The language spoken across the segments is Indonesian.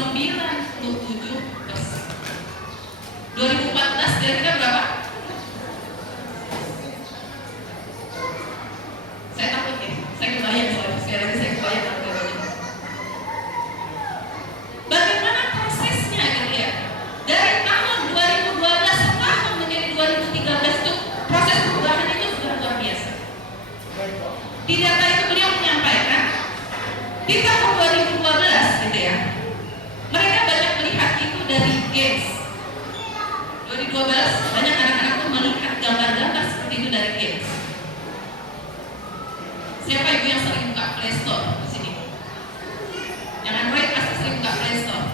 97%. 2014 kira-kira berapa? Saya takut ya, saya kebayang soalnya sekali lagi saya kebayang angka-angkanya. Bagaimana prosesnya gitu ya? Dari tahun 2012 tahun menjadi 2013 itu proses perubahan itu sudah luar biasa. Di data itu beliau menyampaikan di tahun 2012 gitu ya, mereka banyak melihat itu dari games. 2012 banyak anak-anak tuh melihat gambar-gambar seperti itu dari games. Siapa ibu yang sering buka Play Store di sini? Yang Android pasti sering buka Play Store.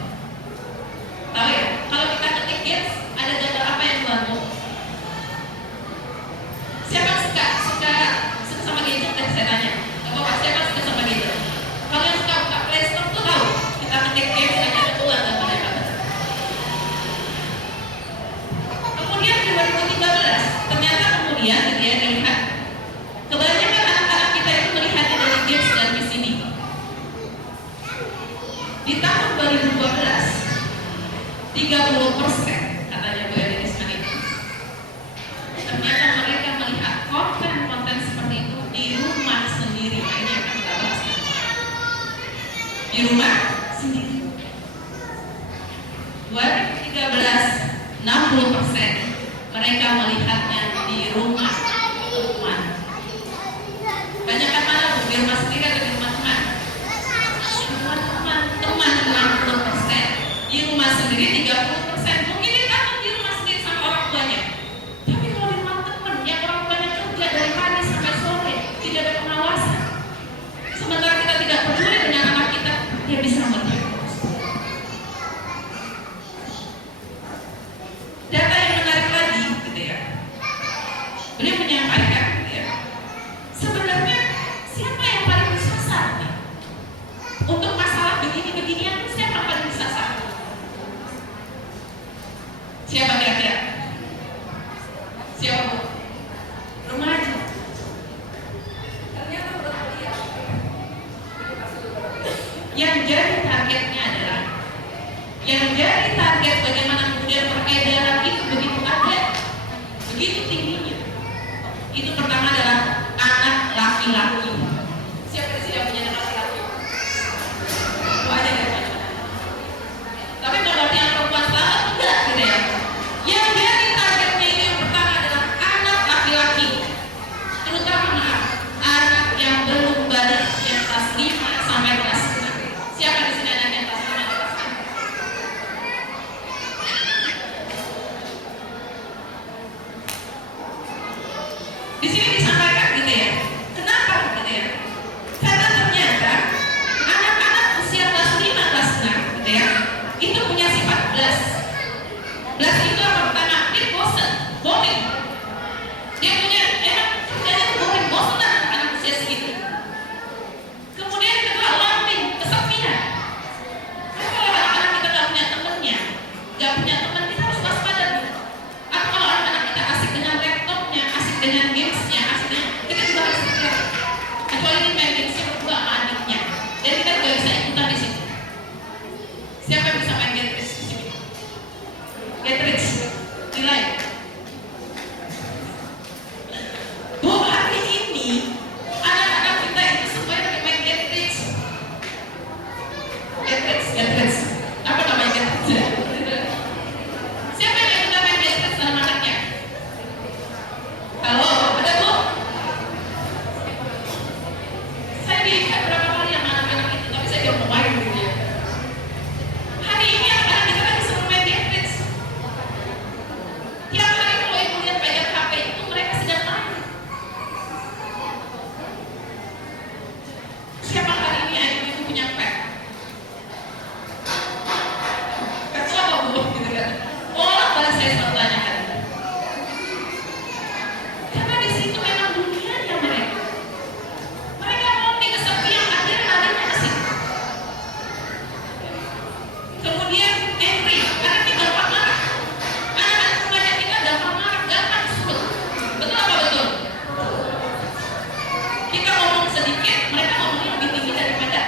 Tahu ya? Kalau kita ketik games, ada gambar apa yang keluar? Siapa suka sama gadget? Saya tanya. Bapak siapa suka sama gadget? Kalau yang suka buka Play Store tuh tahu. Kita ketik games aja ada keluar gambarnya apa? Kemudian 2013 ternyata kemudian dia dilihat kebanyakan anak-anak kita itu melihatnya dari games dan di sini. Di tahun 2012 30% katanya Bu Elis itu. Ternyata mereka melihat konten-konten seperti itu di rumah sendiri. Ini akan kita bahas nanti. Di rumah sendiri. 2013 60% mereka melihatnya di rumah teman. Banyak kan mana Bu? Di rumah sendiri atau di rumah teman? Teman 60%, di rumah sendiri 30%. Mungkin dia takut di rumah sendiri sama orang tuanya. Tapi kalau di rumah teman, yang orang tuanya kerja dari pagi sampai sore, tidak ada pengawasan. Sementara kita tidak peduli dengan anak kita, dia bisa melihat. Data yang menarik lagi, gitu ya. Beliau menyampaikan, gitu ya. Sebenarnya siapa yang paling disasar? Nih? Untuk masalah begini-beginian, siapa yang paling disasar? Siapa kira-kira? Siapa Bu? Remaja. Ternyata yang jadi targetnya adalah bagaimana kemudian peredaran itu begitu ada, begitu tingginya. Itu pertama adalah anak laki-laki. Siapa di sini yang punya anak laki-laki? Itu aja ya Pak. Tapi kalau yang perempuan selamat enggak gitu ya. Yang jadi targetnya itu yang pertama adalah anak laki-laki. Terutama anak yang belum balik yang kelas 5 sampai kelas 6. Siapa di sini anak yang kelas 5 sampai kelas 6? Di sini disampaikan gitu ya. Kenapa gitu ya? Karena ternyata anak-anak usia kelas 5, kelas 6 gitu ya, itu punya sifat belas. Belas itu apa pertama? Dia bosan, boring. Dia punya kerjanya boring, bosan anak-anak usia segitu. Kemudian kedua, lonely, kesepian. Karena kalau anak-anak kita gak punya temennya, gak punya teman, kita harus waspada dulu. Atau kalau anak-anak kita asik dengan laptopnya, asik dengan gamesnya, asik dengan, kita juga harus hati-hati. Kecuali ini main gamesnya berdua sama adiknya, dan kita juga bisa ikutan di situ. Siapa yang bisa main Getrich di sini? Getrich, nilai. Bu, hari ini anak-anak kita itu semuanya lagi main Getrich. Getrich. Apa namanya Getrich? Siapa yang kita main Getrich dalam anaknya? Halo, ada Bu? Saya lihat berapa kali sama anak-anak itu, tapi saya tidak mau main gitu ya. Hari ini anak-anak kita lagi semua main Getrich. Tiap hari kalau ibu lihat pegang HP itu mereka sedang main. Siapa hari ini adik itu punya pet? Kacau apa Bu? Gitu kan? Orang balik saya selalu tanyakan. Karena di situ memang dunianya mereka. Mereka mau di kesepian, akhirnya adiknya asik. Kemudian angry, karena kita gampang marah. Anak-anak remaja kita gampang marah, gampang surut. Betul apa betul? Kita ngomong sedikit, mereka ngomongnya lebih tinggi daripada.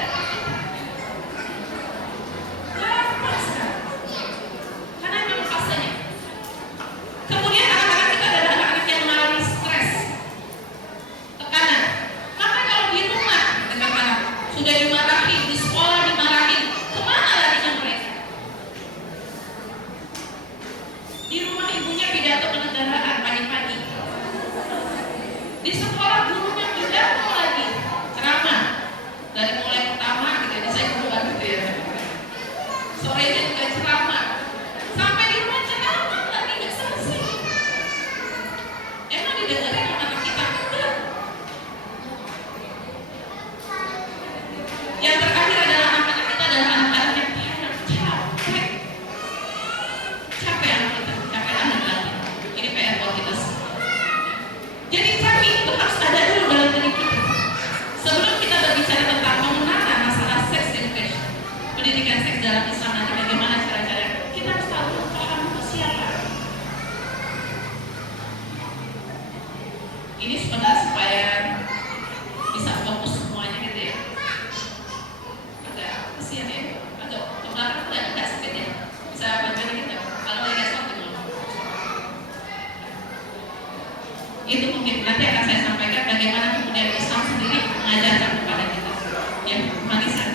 di dalam Islam nanti bagaimana cara-cara, kita harus tahu paham itu siapa. Ini sebenarnya supaya bisa fokus semuanya gitu ya. Agak kesian ya, agak ke belakang tuh agak sedikit ya. Bisa bantuin kita kalau lagi stop dulu. Itu mungkin nanti akan saya sampaikan bagaimana kemudian Islam sendiri mengajarkan kepada kita. Ya, mari saya